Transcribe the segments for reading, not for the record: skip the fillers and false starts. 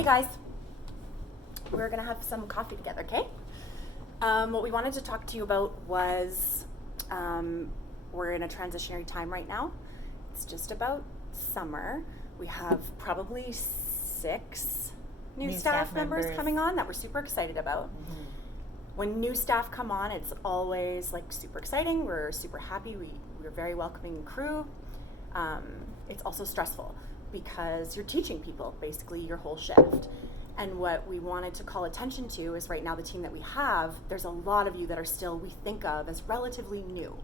Hey guys, we're gonna have some coffee together, okay? What we wanted to talk to you about was we're in a transitionary time right now. It's just about summer. We have probably 6 new staff members coming on that we're super excited about. Mm-hmm. When new staff come on, it's always like super exciting. We're super happy. We're a very welcoming crew. It's also stressful because you're teaching people basically your whole shift. And what we wanted to call attention to is right now the team that we have, there's a lot of you that are still, we think of as relatively new.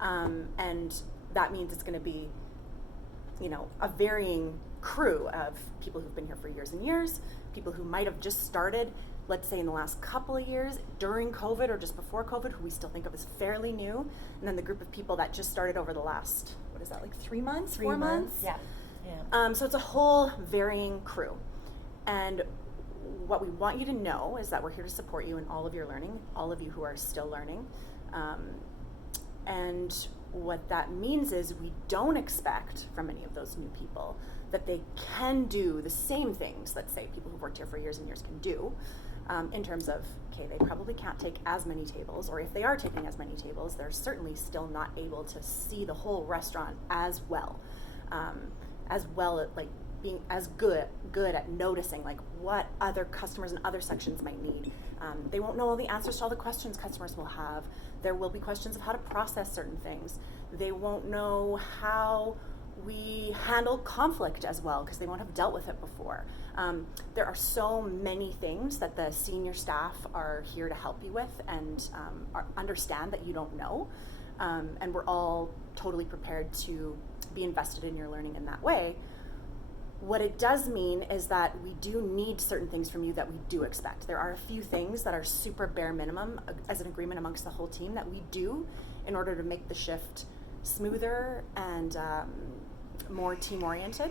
And that means it's gonna be, a varying crew of people who've been here for years and years, people who might have just started, let's say in the last couple of years, during COVID or just before COVID, who we still think of as fairly new. And then the group of people that just started over the last, 3 months, 4 months? Yeah. So it's a whole varying crew. And what we want you to know is that we're here to support you in all of your learning, all of you who are still learning. And what that means is we don't expect from any of those new people that they can do the same things that, say, people who've worked here for years and years can do, in terms of, they probably can't take as many tables, or if they are taking as many tables, they're certainly still not able to see the whole restaurant as well at like being as good at noticing like what other customers and other sections might need. They won't know all the answers to all the questions customers will have. There will be questions of how to process certain things. They won't know how we handle conflict as well because they won't have dealt with it before. There are so many things that the senior staff are here to help you with and understand that you don't know. And we're all totally prepared to be invested in your learning in that way. What it does mean is that we do need certain things from you that we do expect. There are a few things that are super bare minimum as an agreement amongst the whole team that we do in order to make the shift smoother and more team-oriented.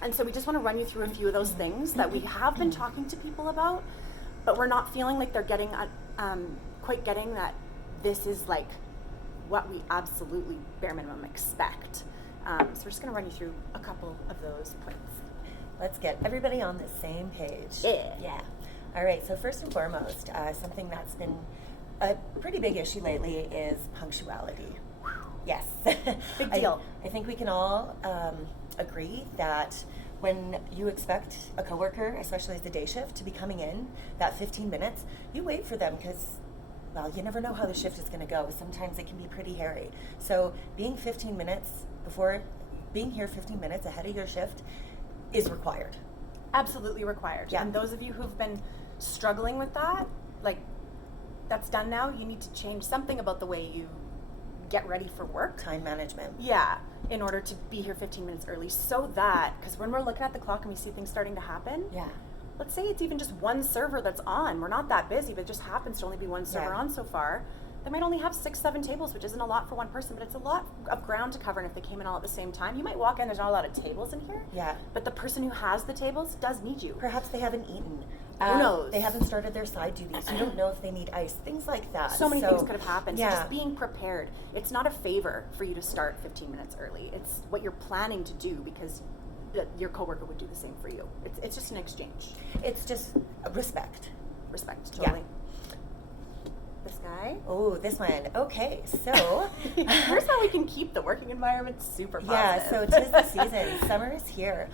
And so we just want to run you through a few of those things that we have been talking to people about, but we're not feeling like they're getting quite getting that this is like what we absolutely bare minimum expect. So we're just going to run you through a couple of those points. Let's get everybody on the same page. Yeah. All right, so first and foremost, something that's been a pretty big issue lately is punctuality. Yes. Big deal. I think we can all agree that when you expect a coworker, especially as the day shift, to be coming in that 15 minutes, you wait for them because, well, you never know how the shift is going to go. Sometimes it can be pretty hairy. So being 15 minutes ahead of your shift is required. Absolutely required. Yeah. And those of you who've been struggling with that, like, that's done now. You need to change something about the way you get ready for work. Time management. Yeah, in order to be here 15 minutes early so that, because when we're looking at the clock and we see things starting to happen, let's say it's even just one server that's on. We're not that busy, but it just happens to only be one server on so far. They might only have 6-7 tables, which isn't a lot for one person, but it's a lot of ground to cover. And if they came in all at the same time, you might walk in, there's not a lot of tables in here. Yeah. But the person who has the tables does need you. Perhaps they haven't eaten. Who knows? They haven't started their side duties. You don't know if they need ice. Things like that. So many things could have happened. Yeah. So just being prepared. It's not a favor for you to start 15 minutes early. It's what you're planning to do because your coworker would do the same for you. It's just an exchange. It's just respect. Respect, totally. Yeah. This guy. Oh, this one. Okay, so here's how we can keep the working environment super positive. Yeah, so 'tis the season. Summer is here.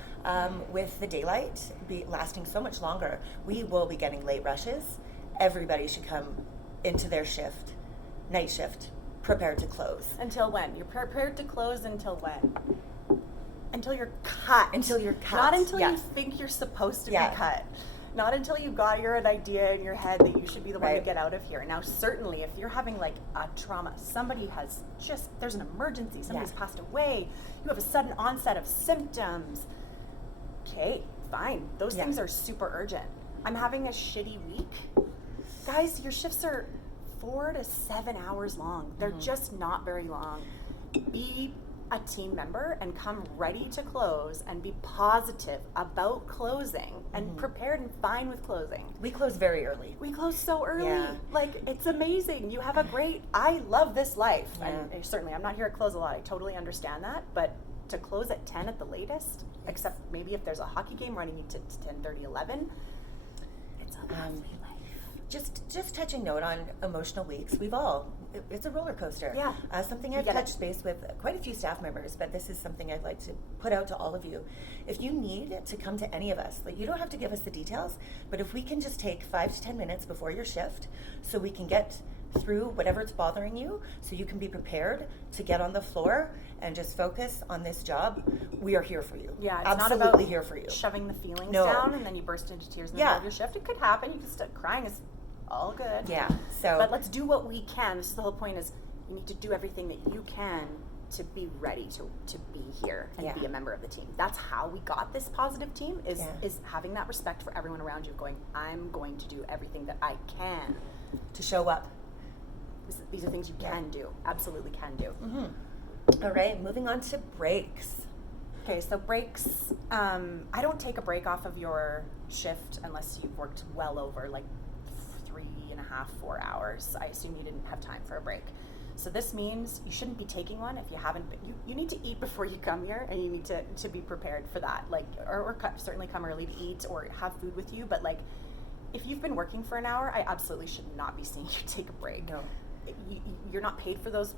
With the daylight lasting so much longer, we will be getting late rushes. Everybody should come into their shift, night shift, prepared to close. Until when? You're prepared to close until when? Until you're cut. Until you're cut. Not until you think you're supposed to be cut. Not until you got an idea in your head that you should be the one to get out of here. Now, certainly, if you're having like a trauma, somebody has there's an emergency, somebody's passed away, you have a sudden onset of symptoms. Okay, fine. Those things are super urgent. I'm having a shitty week. Guys, your shifts are 4 to 7 hours long. They're just not very long. Be a team member and come ready to close and be positive about closing and prepared and fine with closing. We close very early. We close so early. Yeah. Like, it's amazing. You have I love this life. Yeah. And certainly I'm not here to close a lot. I totally understand that. But to close at 10 at the latest, except maybe if there's a hockey game running you to 10:30, 11. It's a lovely life. Just touching note on emotional weeks. It's a roller coaster. Yeah. Something I've touched base with quite a few staff members, but this is something I'd like to put out to all of you. If you need to come to any of us, like, you don't have to give us the details, but if we can just take 5 to 10 minutes before your shift so we can get through whatever's bothering you, so you can be prepared to get on the floor and just focus on this job, we are here for you. Yeah, it's absolutely not about here for you. shoving the feelings No. down and then you burst into tears in the middle of your shift. It could happen. You can start crying. It's all good. Yeah. So, but let's do what we can. This is the whole point: is you need to do everything that you can to be ready to be here and be a member of the team. That's how we got this positive team. Is having that respect for everyone around you. Going, I'm going to do everything that I can to show up. These are things you can do. Absolutely can do. Mm-hmm. All right, moving on to breaks. Okay, so breaks. I don't take a break off of your shift unless you've worked well over like 3.5, 4 hours. I assume you didn't have time for a break. So this means you shouldn't be taking one if you haven't been. You need to eat before you come here, and you need to be prepared for that. Like, or certainly come early to eat or have food with you. But like, if you've been working for an hour, I absolutely should not be seeing you take a break. No. You're not paid for those.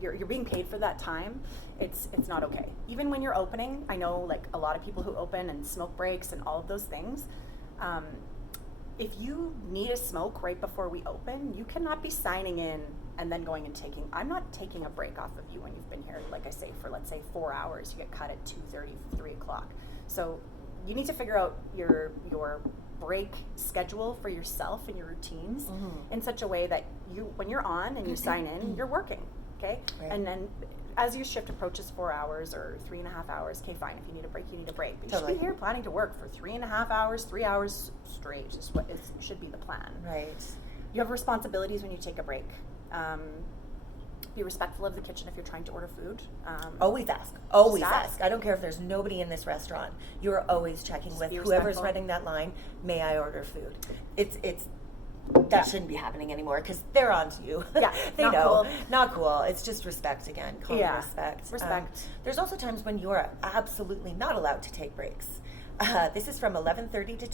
You're being paid for that time. It's not okay. Even when you're opening, I know like a lot of people who open and smoke breaks and all of those things. If you need a smoke right before we open, you cannot be signing in and then going and taking. I'm not taking a break off of you when you've been here, like I say, for let's say 4 hours. You get cut at 2:30, 3 o'clock. So you need to figure out your break schedule for yourself and your routines in such a way that when you're on and you sign in, you're working, okay? Right. And then as your shift approaches 4 hours or 3.5 hours, okay, fine. If you need a break, you need a break. But you should be here planning to work for 3.5 hours, 3 hours straight is what should be the plan. Right. You have responsibilities when you take a break. Be respectful of the kitchen if you're trying to order food. Always ask. Always ask. I don't care if there's nobody in this restaurant. You are always checking with whoever's running that line. May I order food? That shouldn't be happening anymore because they're on to you. Yeah, they not know. Cool. Not cool. It's just respect again. Common respect. Respect. There's also times when you are absolutely not allowed to take breaks. This is from 11:30 to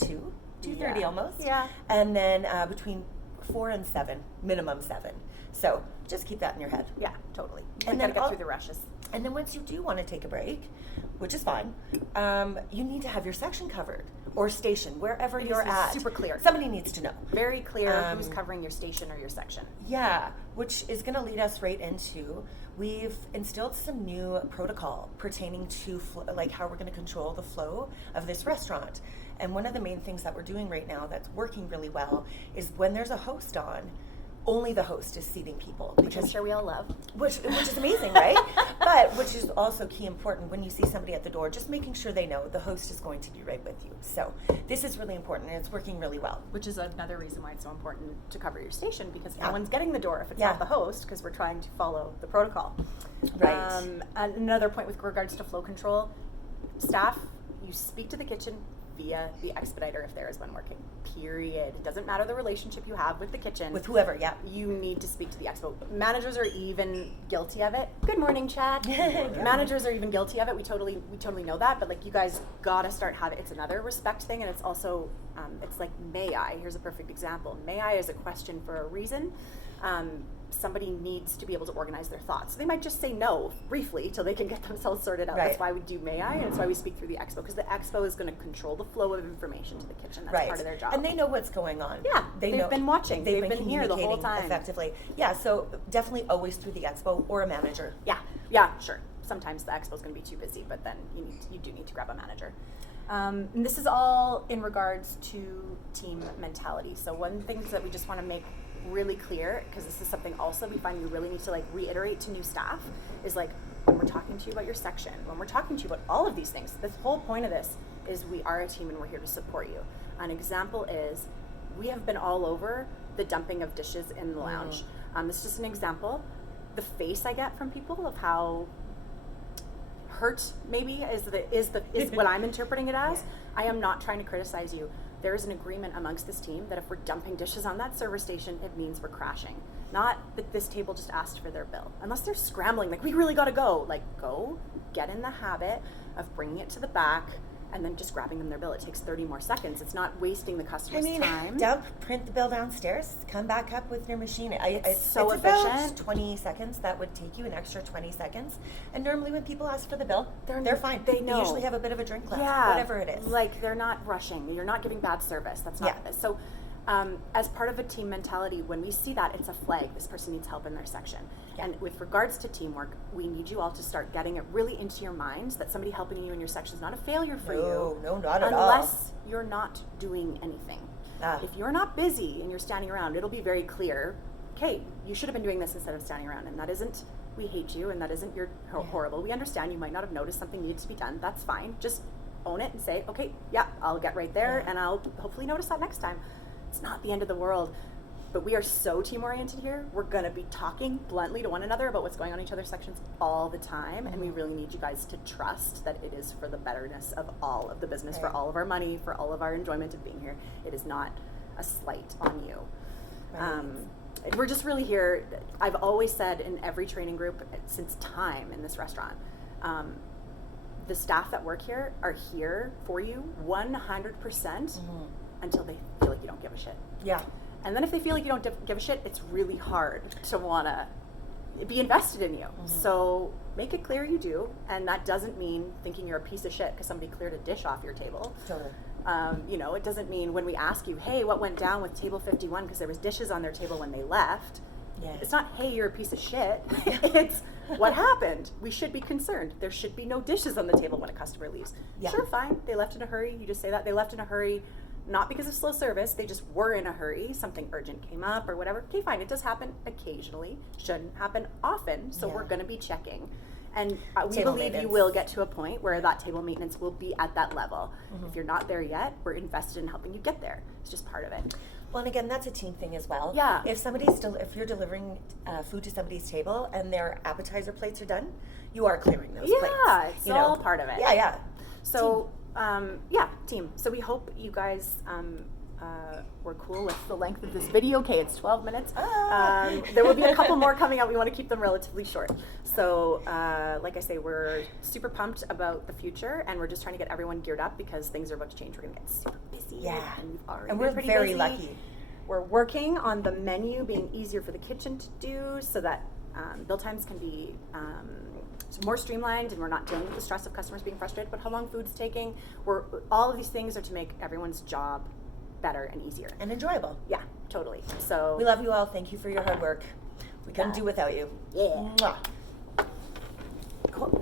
2:30 almost. Yeah. And then between 4 and 7, minimum 7. So just keep that in your head. Yeah, totally. And then then get through the rushes. And then once you do want to take a break, which is fine, you need to have your section covered or station, wherever you're at. Super clear. Somebody needs to know. Very clear who's covering your station or your section. Yeah, which is going to lead us right into, we've instilled some new protocol pertaining to like how we're going to control the flow of this restaurant. And one of the main things that we're doing right now that's working really well is when there's a host on, only the host is seating people. Which I'm sure we all love. Which is amazing, right? But which is also key important when you see somebody at the door, just making sure they know the host is going to be right with you. So this is really important, and it's working really well. Which is another reason why it's so important to cover your station, because no one's getting the door if it's not the host, because we're trying to follow the protocol. Right. Another point with regards to flow control, staff, you speak to the kitchen via the expediter if there is one working. Period. It doesn't matter the relationship you have with the kitchen. With whoever, you need to speak to the expo. Managers are even guilty of it. Good morning, Chad. Managers are even guilty of it. We totally know that. But like, you guys gotta start having. It's another respect thing, and it's also it's like, may I? Here's a perfect example. May I is a question for a reason. Somebody needs to be able to organize their thoughts. So they might just say no briefly till they can get themselves sorted out. Right. That's why we do may I, and that's why we speak through the expo, because the expo is going to control the flow of information to the kitchen. That's part of their job. And they know what's going on. Yeah, they've been watching. They've been here the whole time. Effectively. Yeah, so definitely always through the expo or a manager. Yeah, sure. Sometimes the expo is going to be too busy, but then you do need to grab a manager. And this is all in regards to team mentality. So one thing that we just want to make really clear, because this is something also we find we really need to like reiterate to new staff, is like, when we're talking to you about your section, when we're talking to you about all of these things, the whole point of this is we are a team and we're here to support you. An example is, we have been all over the dumping of dishes in the lounge. This is just an example. The face I get from people of how hurt maybe is what I'm interpreting it as. I am not trying to criticize you. There is an agreement amongst this team that if we're dumping dishes on that server station, it means we're crashing. Not that this table just asked for their bill. Unless they're scrambling, like, we really got to go. Like, go get in the habit of bringing it to the back and then just grabbing them their bill. It takes 30 more seconds. It's not wasting the customer's time. Dump, print the bill downstairs, come back up with your machine. It's so about efficient. 20 seconds. That would take you an extra 20 seconds. And normally when people ask for the bill, they're fine. They know. usually have a bit of a drink left, Yeah, whatever it is. Like, they're not rushing. You're not giving bad service. That's not Yeah. So as part of a team mentality, when we see that, it's a flag. This person needs help in their section. Yeah. And with regards to teamwork, we need you all to start getting it really into your minds that somebody helping you in your section is not a failure for you. No, not at all. Unless you're not doing anything. Ah. If you're not busy and you're standing around, it'll be very clear, okay, you should have been doing this instead of standing around. And that isn't, we hate you, and that isn't, you're horrible. We understand you might not have noticed something needs to be done. That's fine. Just own it and say, okay, yeah, I'll get right there, and I'll hopefully notice that next time. It's not the end of the world, but we are so team-oriented here. We're going to be talking bluntly to one another about what's going on in each other's sections all the time, and we really need you guys to trust that it is for the betterness of all of the business, for all of our money, for all of our enjoyment of being here. It is not a slight on you. Right. We're just really here. I've always said in every training group since time in this restaurant, the staff that work here are here for you 100% until they feel like you don't give a shit. Yeah. And then if they feel like you don't give a shit, it's really hard to want to be invested in you. So make it clear you do. And that doesn't mean thinking you're a piece of shit because somebody cleared a dish off your table. Totally. It doesn't mean when we ask you, hey, what went down with table 51 because there was dishes on their table when they left. Yeah. It's not, hey, you're a piece of shit. It's what happened. We should be concerned. There should be no dishes on the table when a customer leaves. Yeah. Sure, fine. They left in a hurry. You just say that. They left in a hurry, not because of slow service. They just were in a hurry. Something urgent came up or whatever. Okay, fine. It does happen occasionally. Shouldn't happen often. So we're going to be checking. And we Table believe you maintenance. will get to a point where that table maintenance will be at that level. If you're not there yet, we're invested in helping you get there. It's just part of it. Well, and again, that's a team thing as well. Yeah. If you're delivering food to somebody's table and their appetizer plates are done, you are clearing those plates. Yeah, it's all part of it. Yeah, yeah. So, team. So we hope you guys were cool with the length of this video. Okay, it's 12 minutes. There will be a couple more coming out. We want to keep them relatively short. So, like I say, we're super pumped about the future, and we're just trying to get everyone geared up because things are about to change. We're going to get super busy. Yeah. And we've already And been we're pretty very busy. lucky. We're working on the menu being easier for the kitchen to do so that build times can be more streamlined and we're not dealing with the stress of customers being frustrated about how long food's taking. All of these things are to make everyone's job better and easier. And enjoyable. Yeah, totally. So We love you all. Thank you for your hard work. We couldn't Yeah. do without you. Yeah. Mwah. Cool.